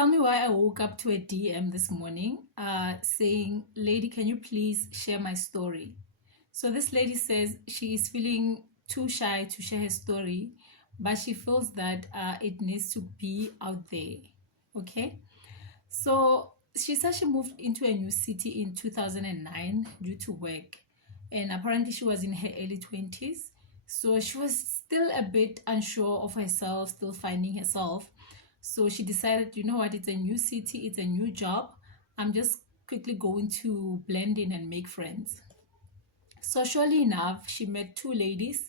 Tell me why I woke up to a DM this morning saying, Lady, can you please share my story? So this lady says she is feeling too shy to share her story, but she feels that it needs to be out there. Okay? So she said she moved into a new city in 2009 due to work. And apparently she was in her early 20s. So she was still a bit unsure of herself, still finding herself. So she decided, you know what, it's a new city, it's a new job. I'm just quickly going to blend in and make friends. So surely enough, she met two ladies.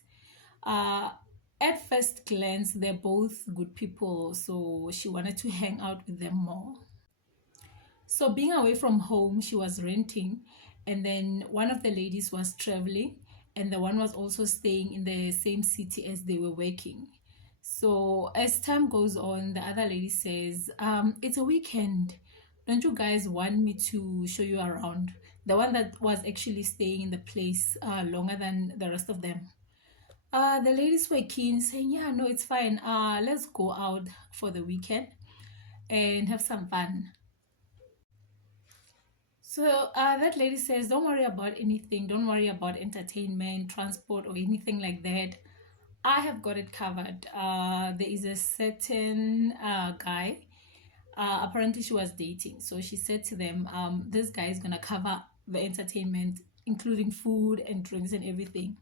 Uh, at first glance, they're both good people, so she wanted to hang out with them more. So being away from home, she was renting, and then one of the ladies was traveling, and the one was also staying in the same city as they were working. So as time goes on, the other lady says, "It's a weekend. Don't you guys want me to show you around?" The one that was actually staying in the place longer than the rest of them. The ladies were keen, saying, "Yeah, no, it's fine. Let's go out for the weekend and have some fun." So that lady says, don't worry about anything. Don't worry about entertainment, transport, or anything like that. I have got it covered. There is a certain guy. Apparently, she was dating. So she said to them, this guy is going to cover the entertainment, including food and drinks and everything.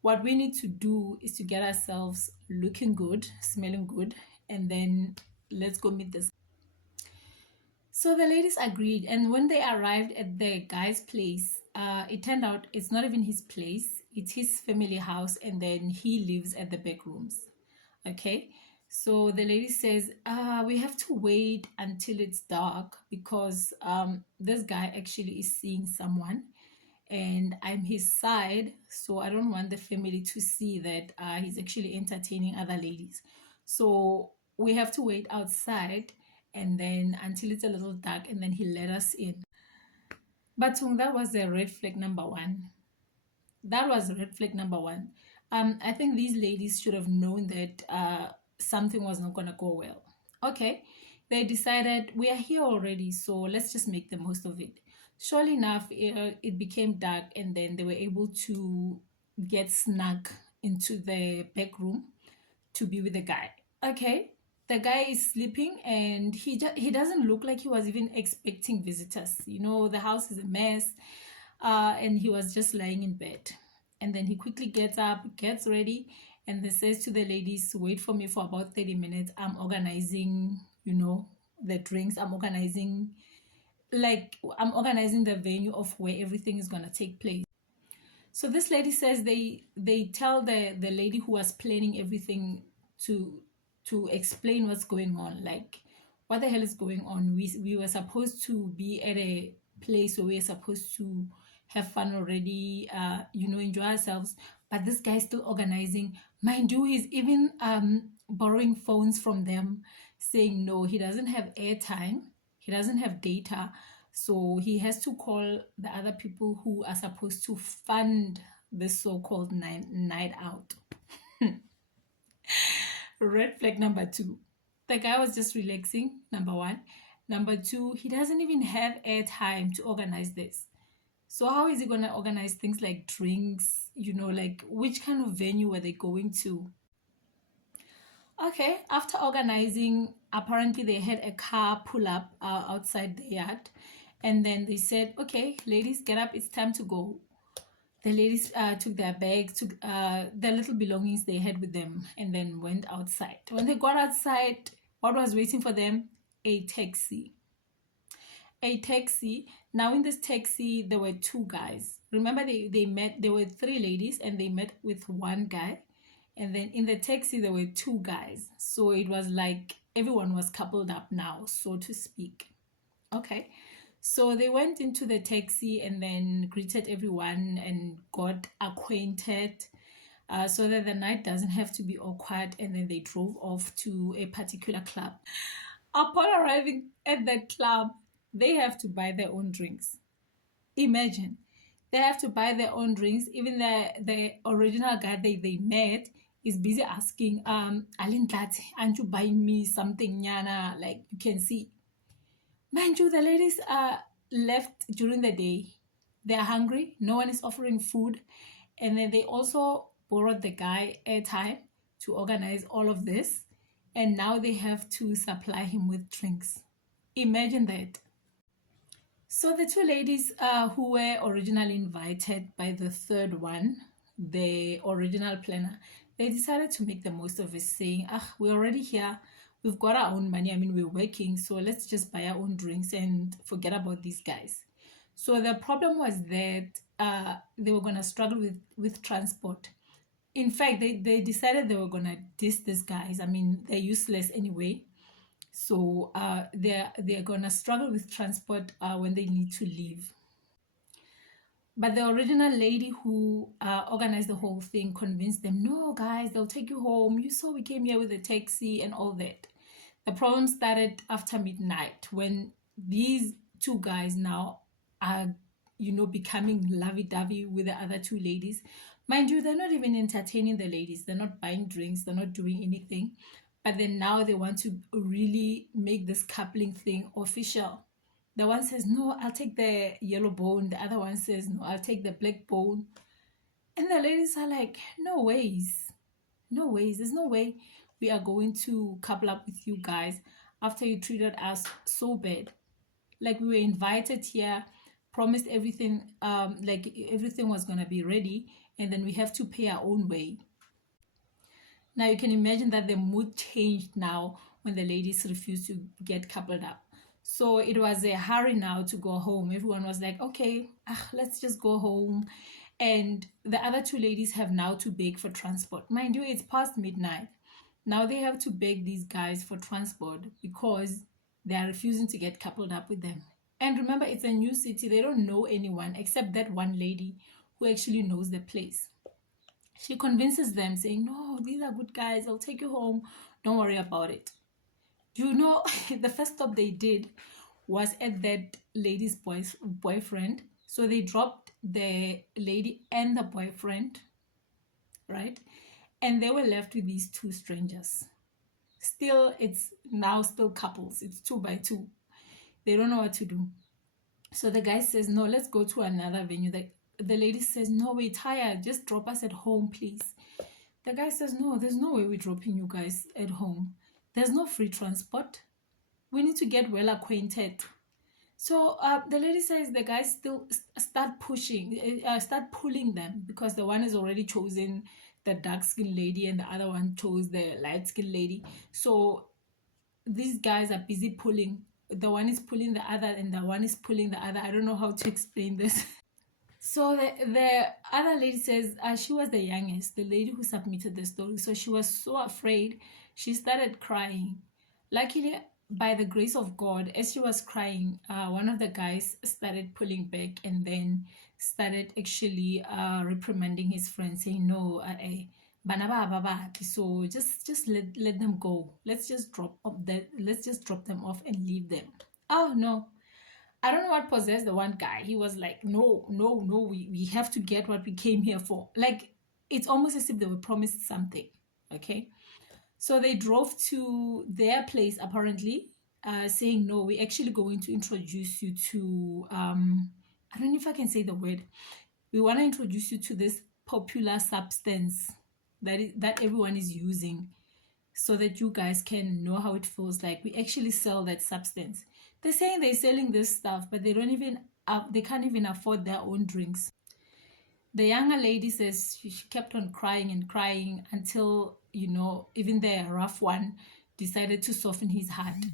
What we need to do is to get ourselves looking good, smelling good, and then let's go meet this. So the ladies agreed, and when they arrived at the guy's place, it turned out it's not even his place, it's his family house, and then he lives at the back rooms. Okay, so the lady says, we have to wait until it's dark because this guy actually is seeing someone, and I'm his side, so I don't want the family to see that he's actually entertaining other ladies. So we have to wait outside and then until it's a little dark and then he let us in. But that was a red flag number one. That was red flag number one. I think these ladies should have known that something was not gonna go well. Okay, they decided we are here already, so let's just make the most of it. Surely enough, it became dark, and then they were able to get snug into the back room to be with the guy. Okay, the guy is sleeping, and he doesn't look like he was even expecting visitors. You know, the house is a mess, and he was just lying in bed. And then he quickly gets up, gets ready, and then says to the ladies, "Wait for me for about 30 minutes. I'm organizing, the drinks. I'm organizing the venue of where everything is gonna take place." So this lady says they tell the lady who was planning everything to explain what's going on, like what the hell is going on. We were supposed to be at a place where we're supposed to have fun already, enjoy ourselves, but this guy's still organizing. Mind you, he's even borrowing phones from them, saying no, he doesn't have airtime, he doesn't have data, so he has to call the other people who are supposed to fund this so-called night out. Red flag number two. The guy was just relaxing, number one. Number two, he doesn't even have airtime to organize this. So how is he going to organize things like drinks, like which kind of venue were they going to? Okay, after organizing, apparently they had a car pull up outside the yard. And then they said, okay, ladies, get up, it's time to go. The ladies took their bags, took the little belongings they had with them, and then went outside. When they got outside, what was waiting for them? A taxi. A taxi. Now in this taxi, there were two guys. Remember, they met, there were three ladies, and they met with one guy. And then in the taxi, there were two guys. So it was like everyone was coupled up now, so to speak. Okay. So they went into the taxi and then greeted everyone and got acquainted so that the night doesn't have to be awkward. And then they drove off to a particular club. Upon arriving at that club, they have to buy their own drinks. Imagine, they have to buy their own drinks. Even the original guy they met is busy asking, Alin Tlati, aren't you buying me something, Nyana? Like, you can see Mind you, the ladies are left during the day. They're hungry. No one is offering food. And then they also borrowed the guy airtime to organize all of this. And now they have to supply him with drinks. Imagine that. So the two ladies who were originally invited by the third one, the original planner, they decided to make the most of it, saying, ah, we're already here. We've got our own money. I mean, we're working, so let's just buy our own drinks and forget about these guys. So the problem was that they were going to struggle with transport. In fact, they decided they were going to diss these guys. I mean, they're useless anyway. So they're gonna struggle with transport when they need to leave. But the original lady who organized the whole thing convinced them, no, guys, they'll take you home. You saw we came here with a taxi and all that. The problem started after midnight when these two guys now are, becoming lovey-dovey with the other two ladies. Mind you, they're not even entertaining the ladies. They're not buying drinks. They're not doing anything. But then now they want to really make this coupling thing official. The one says, no, I'll take the yellow bone. The other one says, no, I'll take the black bone. And the ladies are like, no ways. No ways. There's no way we are going to couple up with you guys after you treated us so bad. Like, we were invited here, promised everything, like everything was going to be ready, and then we have to pay our own way. Now you can imagine that the mood changed now when the ladies refused to get coupled up. So it was a hurry now to go home. Everyone was like, okay, let's just go home. And the other two ladies have now to beg for transport. Mind you, it's past midnight. Now they have to beg these guys for transport because they are refusing to get coupled up with them. And remember, it's a new city. They don't know anyone except that one lady who actually knows the place. She convinces them, saying, no, these are good guys. I'll take you home. Don't worry about it. You know, the first stop they did was at that lady's boyfriend. So they dropped the lady and the boyfriend, right? And they were left with these two strangers. Still, it's now still couples. It's 2 by 2. They don't know what to do. So the guy says, no, let's go to another venue. The lady says, no, we're tired. Just drop us at home, please. The guy says, no, there's no way we're dropping you guys at home. There's no free transport. We need to get well acquainted. So the lady says the guys still start pulling them, because the one is already chosen the dark-skinned lady and the other one chose the light-skinned lady. So these guys are busy pulling. The one is pulling the other and the one is pulling the other. I don't know how to explain this. So the other lady says she was the youngest, the lady who submitted the story. So she was so afraid, she started crying. Luckily, by the grace of God, as she was crying, one of the guys started pulling back and then started actually reprimanding his friend, saying, no, so just let them go. Let's just drop them off and leave them. Oh no, I don't know what possessed the one guy. He was like, no, no, no, we have to get what we came here for. Like, it's almost as if they were promised something. Okay. So they drove to their place, apparently, saying, no, we're actually going to introduce you to, I don't know if I can say the word. We want to introduce you to this popular substance that everyone is using, so that you guys can know how it feels like. We actually sell that substance. They're saying they're selling this stuff, but they can't even afford their own drinks. The younger lady says she kept on crying and crying until, even the rough one decided to soften his heart.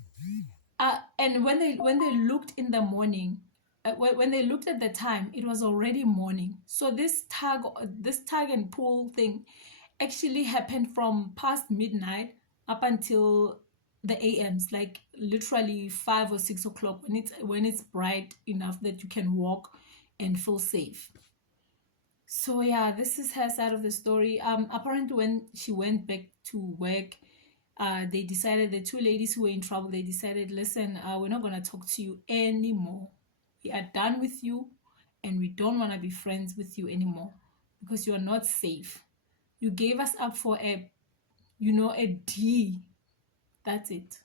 And when they looked in the morning, when they looked at the time, it was already morning. So this tug and pull thing actually happened from past midnight up until the AMs, like literally 5 or 6 o'clock, when it's bright enough that you can walk and feel safe. So yeah, this is her side of the story. Apparently, when she went back to work, they decided, the two ladies who were in trouble, they decided, listen, we're not gonna talk to you anymore. We are done with you, and we don't want to be friends with you anymore because you are not safe. You gave us up for a D. That's it.